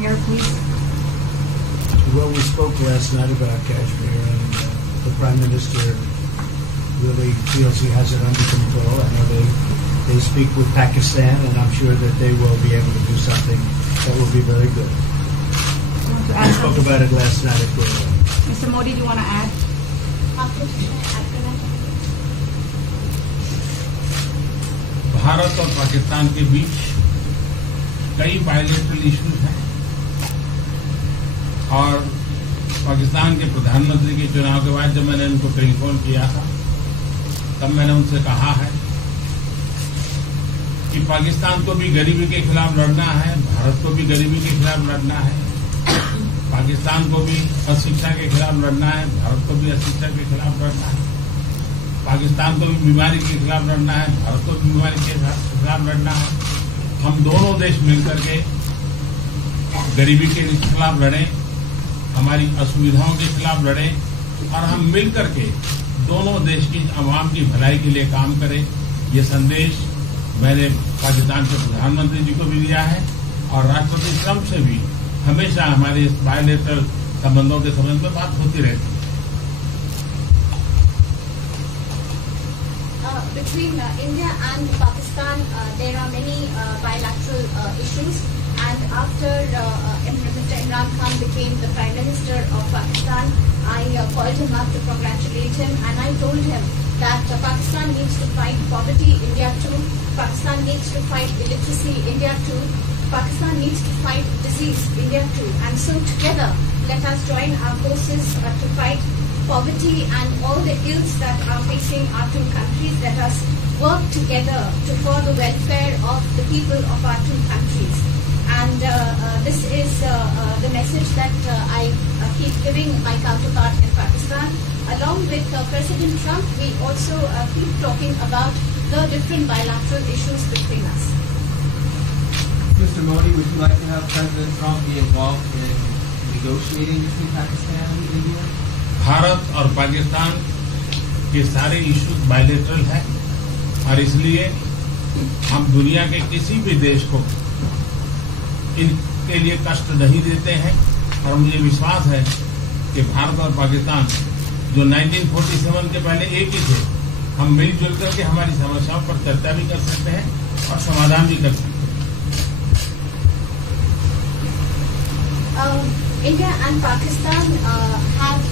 Kashmir, please? Well, we spoke last night about Kashmir, and the Prime Minister really feels he has it under control. I know they speak with Pakistan, and I'm sure that they will be able to do something that will be very good. We spoke about it last night at Guru. Mr. Modi, do you want to add? Bharat और पाकिस्तान के बीच कई bilateral issues हैं और पाकिस्तान के प्रधानमंत्री के चुनाव के बाद जब मैंने उनको टेलीफोन किया था तब मैंने उनसे कहा है कि पाकिस्तान को भी गरीबी के खिलाफ लड़ना है, भारत को भी गरीबी के खिलाफ लड़ना है, पाकिस्तान को भी अशिक्षा के खिलाफ लड़ना है, भारत को भी अशिक्षा के खिलाफ लड़ना है, पाकिस्तान को भी बीमारी के खिलाफ लड़ना है, भारत को भी बीमारी के खिलाफ लड़ना है। हम दोनों देश मिलकर के गरीबी के खिलाफ लड़ें, हमारी असुविधाओं के खिलाफ लड़ें और हम मिलकर के दोनों देश की आवाम की भलाई के लिए काम करें। ये संदेश मैंने पाकिस्तान के प्रधानमंत्री जी को भी दिया है और राष्ट्रपति ट्रंप से भी हमेशा हमारे इस बायलैटरल संबंधों के संबंध में बात होती रहती है। Between India and Pakistan, there are many bilateral issues. And after Mr. Imran Khan became the Prime Minister of Pakistan, I called him up to congratulate him, and I told him that Pakistan needs to fight poverty, India too. Pakistan needs to fight illiteracy, India too. Pakistan needs to fight disease, India too. And so together, let us join our forces to fight poverty and all the ills that are facing our two countries. Let us work together for the welfare of the people of our two countries. And this is the message that I keep giving my counterpart in Pakistan. Along with President Trump, we also keep talking about the different bilateral issues between us. Mr. Modi, would you like to have President Trump be involved in negotiating between Pakistan and India? Bharat और पाकिस्तान के सारे issues bilateral हैं और इसलिए हम दुनिया के किसी भी देश को इनके लिए कष्ट नहीं देते हैं और मुझे विश्वास है कि भारत और पाकिस्तान जो 1947 के पहले एक ही थे, हम मिलजुल करके हमारी समस्याओं पर चर्चा भी कर सकते हैं और समाधान भी कर सकते हैं। India and Pakistan have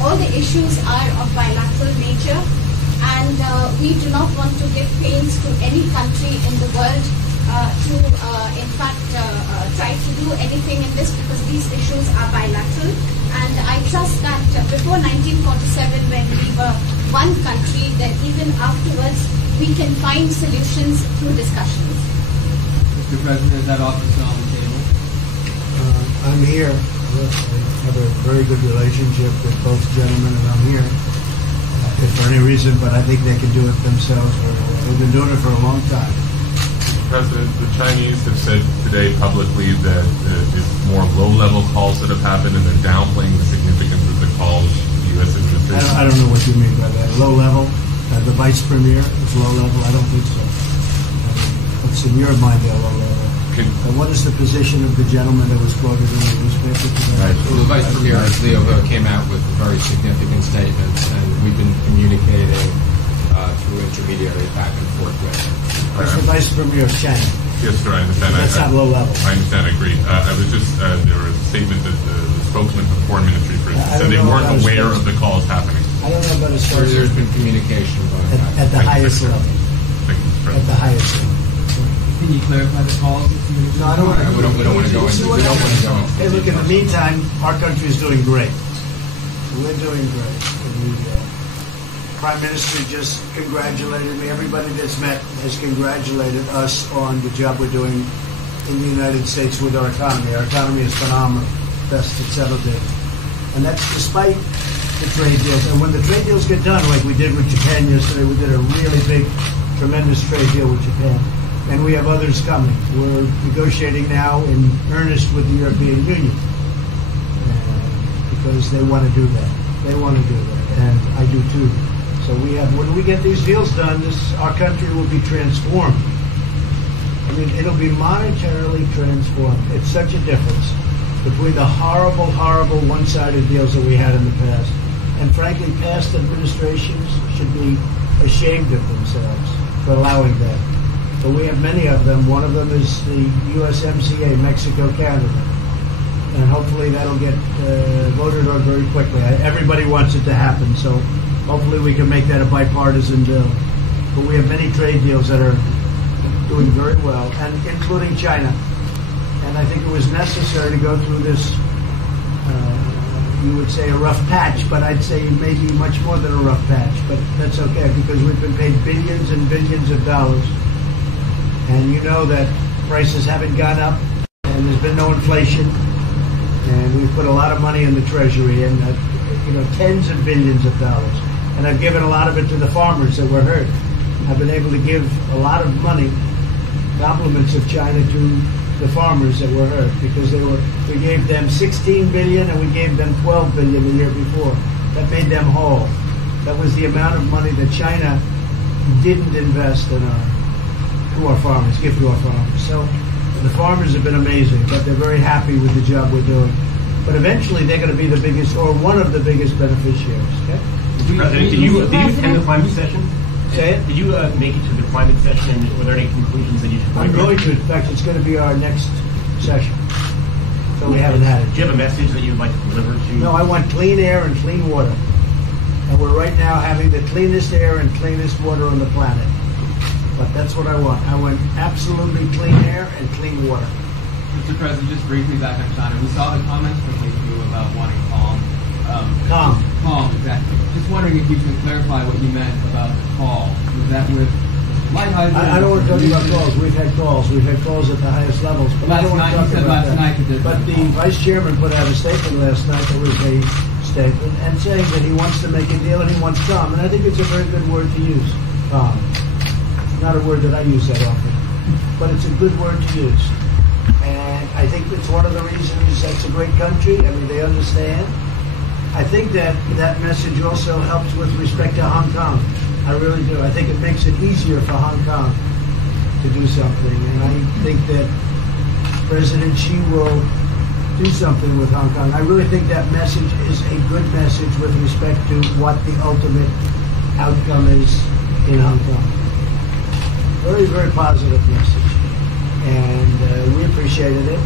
all the issues are of bilateral nature, and we do not want to give pains to any country in the world to, in fact, try to do anything in this, because these issues are bilateral. And I trust that before 1947, when we were one country, that even afterwards we can find solutions through discussions. Mr. President, is that office on the table? I'm here. I have a very good relationship with both gentlemen, and I'm here. If for any reason, but I think they can do it themselves very well. They've been doing it for a long time. Mr. President, the Chinese have said today publicly that it's more low-level calls that have happened, and they're downplaying the significance of the calls the U.S. administration. I don't know what you mean by that. Low level? The vice premier is low level? I don't think so. What's in your mind, they're low level? What is the position of the gentleman that was quoted in the newspaper today? Right. Well, the Vice Premier, Leo, came out with very significant statements, and we've been communicating through intermediaries back and forth with him. That's the Vice Premier of China. Yes, sir, I understand. That's not low level. I understand, I agree. I was just, there was a statement that the spokesman for the Foreign Ministry, for instance, said they weren't aware of the calls happening. I don't know about his Or there's been communication going on. at the highest level. Thank you, Mr. At the highest level. Can you clarify the calls? No, I don't want to. We don't want to go into. Hey, look, in the meantime, our country is doing great. We're doing great. The Prime Minister just congratulated me. Everybody that's met has congratulated us on the job we're doing in the United States with our economy. Our economy is phenomenal, best it's ever been. And that's despite the trade deals. And when the trade deals get done, like we did with Japan yesterday, we did a really big, tremendous trade deal with Japan. And we have others coming. We're negotiating now in earnest with the European Union because they want to do that. They want to do that, and I do too. So we have, when we get these deals done, our country will be transformed. mean, it'll be monetarily transformed. It's such a difference between the horrible, horrible one-sided deals that we had in the past. And frankly, past administrations should be ashamed of themselves for allowing that. But we have many of them. One of them is the USMCA, Mexico-Canada. And hopefully that'll get voted on very quickly. Everybody wants it to happen, so hopefully we can make that a bipartisan bill. But we have many trade deals that are doing very well, and including China. And I think it was necessary to go through this, you would say a rough patch, but I'd say maybe much more than a rough patch. But that's okay, because we've been paid billions and billions of dollars. And you know that prices haven't gone up, and there's been no inflation. And we've put a lot of money in the Treasury, and tens of billions of dollars. And I've given a lot of it to the farmers that were hurt. I've been able to give a lot of money, compliments of China, to the farmers that were hurt, because we gave them 16 billion and we gave them 12 billion the year before. That made them whole. That was the amount of money that China didn't invest in our farmers, give to our farmers. So the farmers have been amazing, but they're very happy with the job we're doing. But eventually they're going to be the biggest, or one of the biggest beneficiaries. Okay? Mr. President, did you attend the climate session? Say it? Did you make it to the climate session, and were there any conclusions that you took away? I'm going to. In fact, it's going to be our next session. So we haven't had it. Do you have a message that you would like to deliver to? No, I want clean air and clean water. And we're right now having the cleanest air and cleanest water on the planet. But that's what I want. I want absolutely clean air and clean water. Mr. President, just briefly back on China. We saw the comments from you about wanting calm. Calm, exactly. Just wondering if you can clarify what you meant about the call. Was that with Lighthizer? I don't want to talk about calls. We've had calls. We've had calls at the highest levels. But I don't want to talk about that. But the Vice Chairman put out a statement last night that was a statement, and saying that he wants to make a deal and he wants calm. And I think it's a very good word to use, calm. Not a word that I use that often, but it's a good word to use. And I think it's one of the reasons that's a great country. I mean, they understand. I think that message also helps with respect to Hong Kong. I really do. I think it makes it easier for Hong Kong to do something. And I think that President Xi will do something with Hong Kong. I really think that message is a good message with respect to what the ultimate outcome is in Hong Kong. Very, very positive message. And we appreciated it.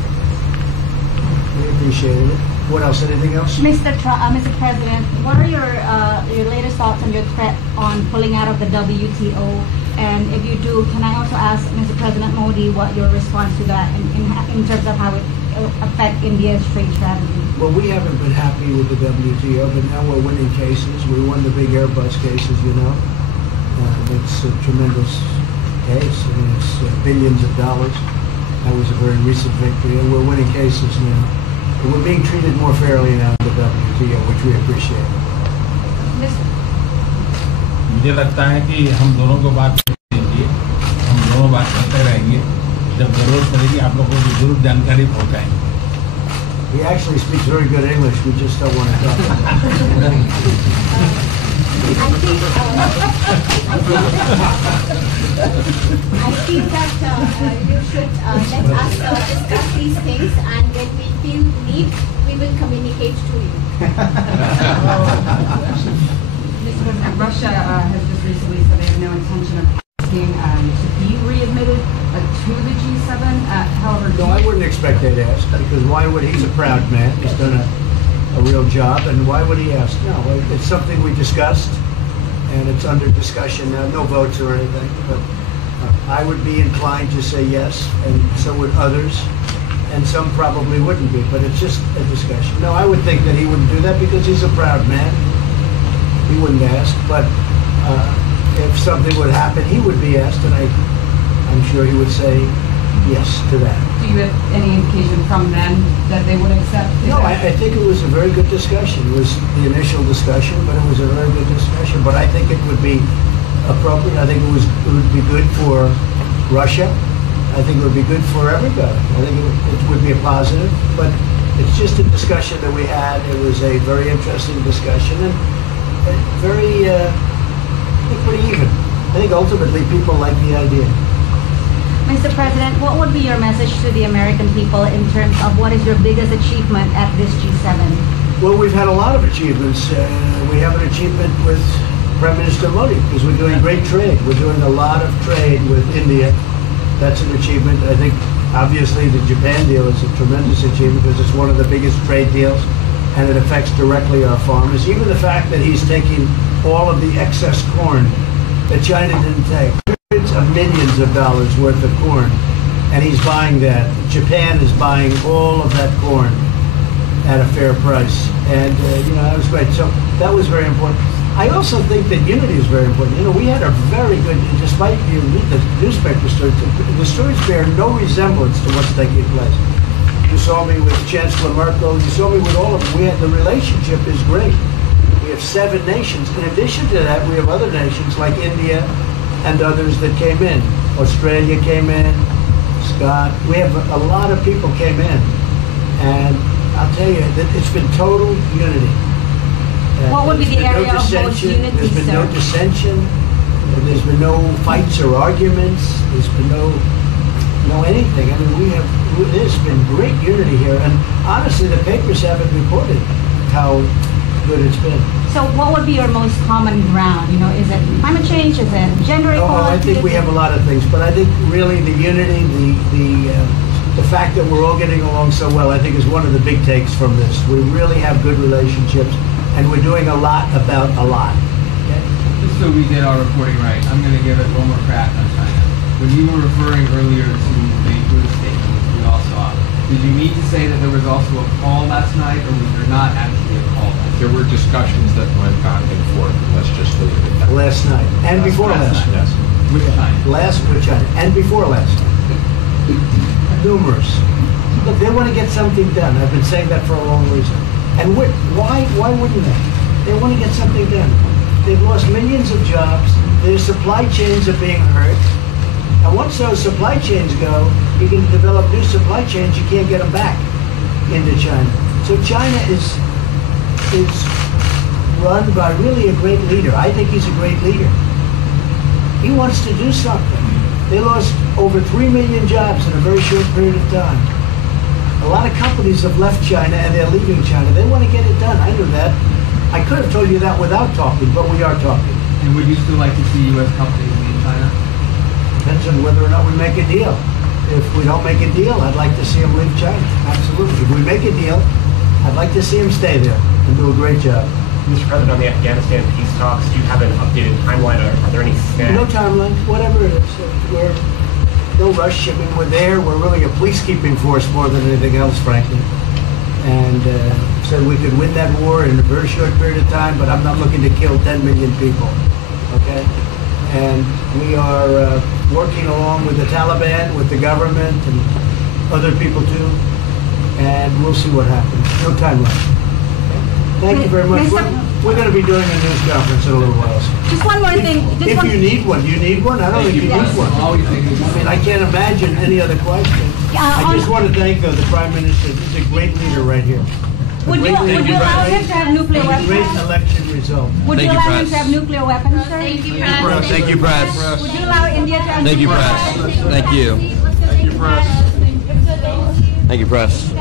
We appreciated it. What else? Anything else? Mr. President, what are your latest thoughts on your threat on pulling out of the WTO? And if you do, can I also ask Mr. President Modi what your response to that in terms of how it will affect India's trade strategy? Well, we haven't been happy with the WTO, but now we're winning cases. We won the big Airbus cases, you know. It's a tremendous case. I mean, it's billions of dollars. That was a very recent victory, and we're winning cases now. And we're being treated more fairly now in the WTO, which we appreciate. मुझे लगता है कि हम दोनों को बात कीजिए, हम दोनों बात करते रहेंगे. जब जरूरत पड़ेगी आप लोगों को जरूर जानकारी पहुंचाएंगे. He actually speaks very good English. We just don't want to talk about it. I feel that you should let us discuss these things, and when we feel need, we will communicate to you. Mr. President, Russia has just recently said they have no intention of asking to be readmitted to the G7. However, no, I wouldn't expect they'd ask, because why would he's a proud man. He's done a real job, and why would he ask? No, it's something we discussed, and it's under discussion now. No votes or anything, but I would be inclined to say yes, and so would others, and some probably wouldn't be, but it's just a discussion. No, I would think that he wouldn't do that because he's a proud man. He wouldn't ask, but if something would happen, he would be asked, and I'm sure he would say yes to that. do you have any indication from them that they would accept? No, I think it was a very good discussion. It was the initial discussion, but it was a very good discussion. But I think it would be appropriate. I think it would be good for Russia. I think it would be good for everybody. I think it would be a positive. But it's just a discussion that we had. It was a very interesting discussion and very, I think, pretty even. I think ultimately people like the idea. Mr. President, what would be your message to the American people in terms of what is your biggest achievement at this G7? Well, we've had a lot of achievements. We have an achievement with Prime Minister Modi because we're doing great trade. We're doing a lot of trade with India. That's an achievement. I think, obviously, the Japan deal is a tremendous achievement because it's one of the biggest trade deals, and it affects directly our farmers. Even the fact that he's taking all of the excess corn that China didn't take, hundreds of millions of dollars worth of corn, and he's buying that. Japan is buying all of that corn at a fair price, and that was great. So that was very important. I also think that unity is very important. We had a very good, despite you read the newspaper stories, the stories bear no resemblance to what's taking place. You saw me with Chancellor Merkel. You saw me with all of them. The relationship is great. We have 7 nations. In addition to that, we have other nations like India and others that came in. Australia came in, Scott. We have a lot of people came in. And I'll tell you, that it's been total unity. What would be the area of most unity, There's been no dissension. There's been no fights or arguments. There's been no anything. I mean, there's been great unity here. And honestly, the papers haven't reported how good it's been. So what would be your most common ground? Is it climate change? Is it gender equality? I think we have a lot of things, but I think really the unity, the fact that we're all getting along so well, I think is one of the big takes from this. We really have good relationships, and we're doing a lot about a lot. Okay? Just so we get our reporting right, I'm going to give it one more crack on China. When you were referring earlier to the Buddha statement, which we all saw, did you mean to say that there was also a call last night, or was there not actually a call last night? There were discussions that went back and forth, and let's just leave it at that. Last night, and before last night. Yes. With China? Last with China, and before last night. Numerous. Look, they want to get something done. I've been saying that for a long reason. And why wouldn't they? They want to get something done. They've lost millions of jobs. Their supply chains are being hurt. And once those supply chains go, you can develop new supply chains. You can't get them back into China. So China is run by really a great leader. I think he's a great leader. He wants to do something. They lost over 3 million jobs in a very short period of time. A lot of companies have left China and they're leaving China. They want to get it done. I knew that. I could have told you that without talking, but we are talking. And would you still like to see U.S. companies leave China? Depends on whether or not we make a deal. If we don't make a deal, I'd like to see them leave China. Absolutely. If we make a deal, I'd like to see them stay there and do a great job. Mr. President, on the Afghanistan peace talks, do you have an updated timeline? Are there any snags? No timeline, whatever it is. We're no rush. I mean, we're there. We're really a peacekeeping force more than anything else, frankly. And said we could win that war in a very short period of time, but I'm not looking to kill 10 million people. Okay? And we are working along with the Taliban, with the government, and other people too. And we'll see what happens. No timeline. Thank you very much. We're going to be doing a news conference in a little while. Just one more thing. If you need one, do you need one? I don't think you need one. I mean, I can't imagine any other question. I just want to thank the Prime Minister. He's a great leader right here. Would you allow him to have nuclear weapons? Great election result. Would you allow him to have nuclear weapons, sir? Thank you, Press. Thank you, Press. Would you allow India to have Thank you, nuclear Press. weapons? Thank you. Thank you, Press. Thank you, Press.